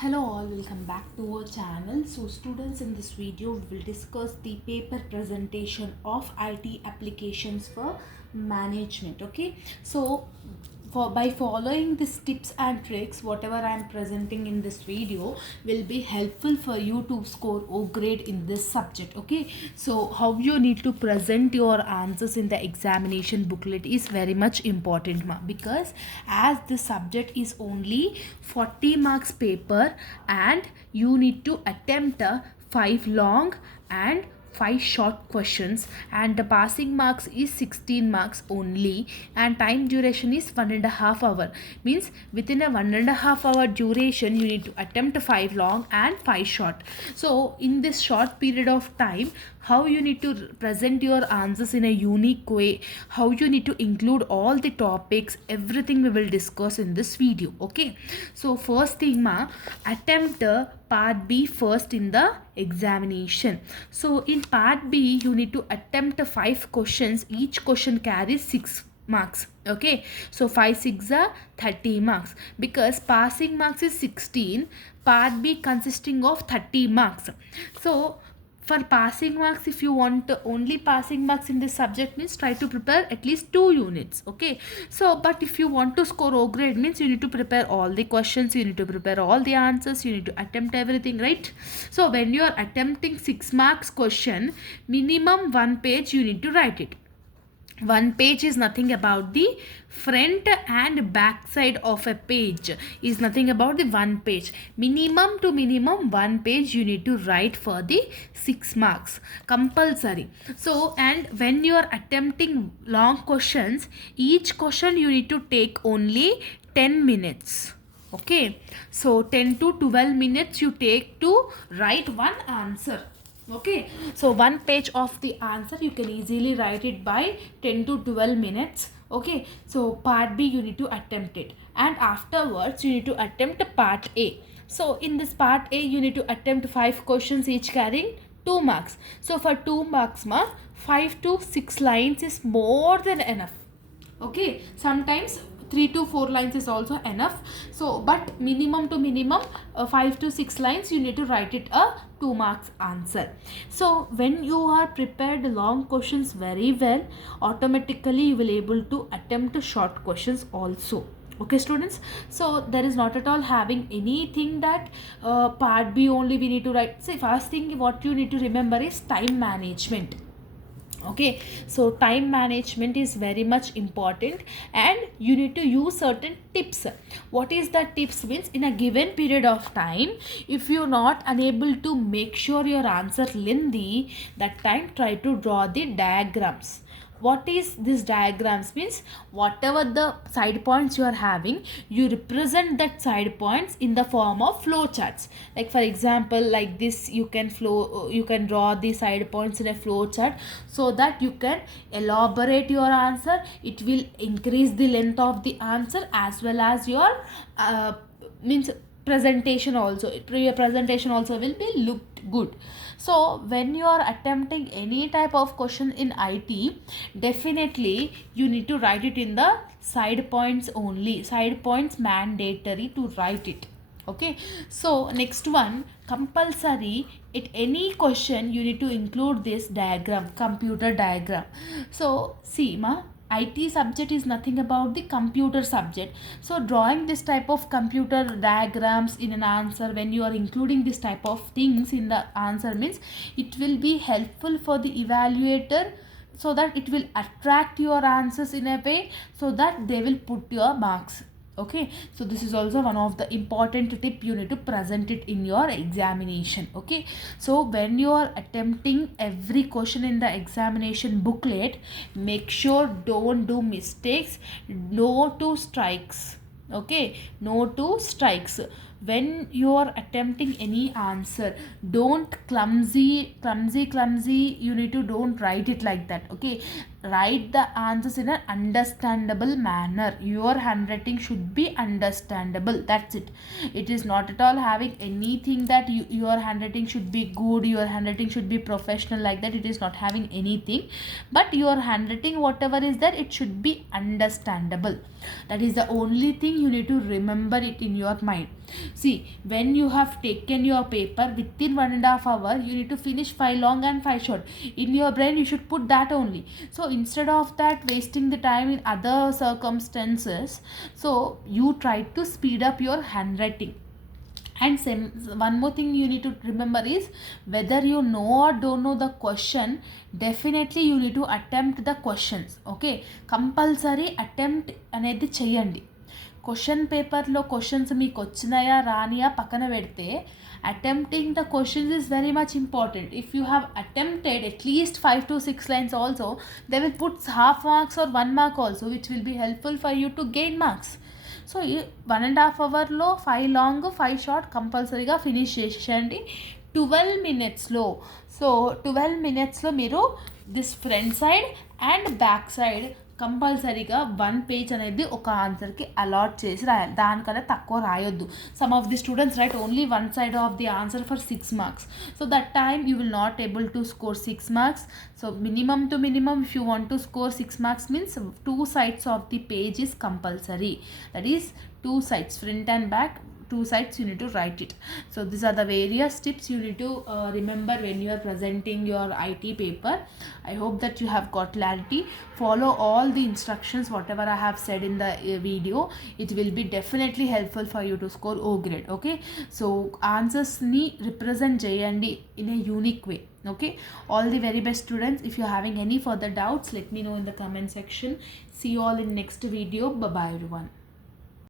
Hello all, welcome back to our channel. So students, in this video we will discuss the paper presentation of IT applications for management. Okay, so by following these tips and tricks, whatever I am presenting in this video will be helpful for you to score O grade in this subject. Okay, so how you need to present your answers in the examination booklet is very much important, because as the subject is only 40 marks paper and you need to attempt a 5 long and 5 short questions, and the passing marks is 16 marks only, and time duration is 1.5 hours. Means within a 1.5 hour duration you need to attempt 5 long and 5 short. So in this short period of time, how you need to present your answers in a unique way, how you need to include all the topics, everything we will discuss in this video. Okay, so first thing, attempt part B first in the examination. So in part B you need to attempt 5 questions. Each question carries 6 marks. Okay, so 5 6 are 30 marks. Because passing marks is 16, part B consisting of 30 marks. So for passing marks, if you want only passing marks in this subject, means try to prepare at least 2 units. Okay, so but if you want to score O grade, means you need to prepare all the questions, you need to prepare all the answers, you need to attempt everything, right? So when you are attempting 6 marks question, minimum 1 page you need to write it. 1 page is nothing about the front and back side of a page, is nothing about the 1 page. Minimum to minimum 1 page you need to write for the 6 marks compulsory. So, and when you are attempting long questions, each question you need to take only 10 minutes. Okay, so 10 to 12 minutes you take to write one answer. Okay, so 1 page of the answer you can easily write it by 10 to 12 minutes. Okay, so part B you need to attempt it, and afterwards you need to attempt part A. So in this part A you need to attempt 5 questions, each carrying 2 marks. So for 2 marks, 5 to 6 lines is more than enough. Okay, sometimes 3 to 4 lines is also enough. So but minimum to minimum 5 to 6 lines you need to write it a 2 marks answer. So when you are prepared long questions very well, automatically you will able to attempt short questions also. Okay students, so there is not at all having anything that part B only we need to write. See, first thing what you need to remember is time management. Okay, so time management is very much important, and you need to use certain tips. What is the tips? Means in a given period of time, if you're not unable to make sure your answer lengthy, that time try to draw the diagrams. What is this diagrams? Means whatever the side points you are having, you represent that side points in the form of flow charts. Like for example, like this, you can draw the side points in a flow chart, so that you can elaborate your answer. It will increase the length of the answer, as well as your means presentation also. Your presentation also will be looked good. So when you are attempting any type of question in IT, definitely you need to write it in the side points only. Side points mandatory to write it. Okay, so next one, compulsory, at any question you need to include this diagram, computer diagram. So see, IT subject is nothing about the computer subject. So drawing this type of computer diagrams in an answer, when you are including this type of things in the answer, means it will be helpful for the evaluator, so that it will attract your answers in a way, so that they will put your marks. Okay, so this is also one of the important tip, you need to present it in your examination. Okay, so when you are attempting every question in the examination booklet, make sure don't do mistakes. No to strikes. Okay, no to strikes. When you are attempting any answer, don't clumsy, you need to don't write it like that. Okay, write the answers in an understandable manner. Your handwriting should be understandable, that's it. It is not at all having anything that your handwriting should be good, your handwriting should be professional, like that. It is not having anything, but your handwriting whatever is there, it should be understandable. That is the only thing you need to remember it in your mind. See, when you have taken your paper within 1.5 hour, you need to finish 5 long and 5 short. In your brain, you should put that only. So instead of that wasting the time in other circumstances, so you try to speed up your handwriting. And one more thing you need to remember is, whether you know or don't know the question, definitely you need to attempt the questions. Okay, compulsory attempt అనేది చెయ్యండి. Question పేపర్లో questions మీకు వచ్చినాయా రానియా పక్కన పెడితే, attempting the questions is very much important. If you have attempted at least 5 to 6 lines also, they will put half marks or 1 mark also, which will be helpful for you to gain marks. So ఈ 1.5 అవర్లో 5 long 5 short కంపల్సరీగా finish చేసేయండి 12 minutesలో. So 12 minutesలో మీరు this front side and back side కంపల్సరీగా 1 page అనేది ఒక ఆన్సర్కి allot చేసి రాయాలి. దానికన్నా తక్కువ రాయొద్దు. Some of the students write only 1 side of the answer for 6 marks. So that time you will not able to score 6 marks. So minimum to minimum, if you want to score 6 marks, means 2 sides of the page is compulsory. That is 2 sides, front and back, 2 sides you need to write it. So these are the various tips you need to remember when you are presenting your IT paper. I hope that you have got clarity. Follow all the instructions whatever I have said in the video. It will be definitely helpful for you to score O grade. Okay, so answers ni represent cheyandi in a unique way. Okay, all the very best students. If you are having any further doubts, let me know in the comment section. See you all in next video. Bye bye everyone.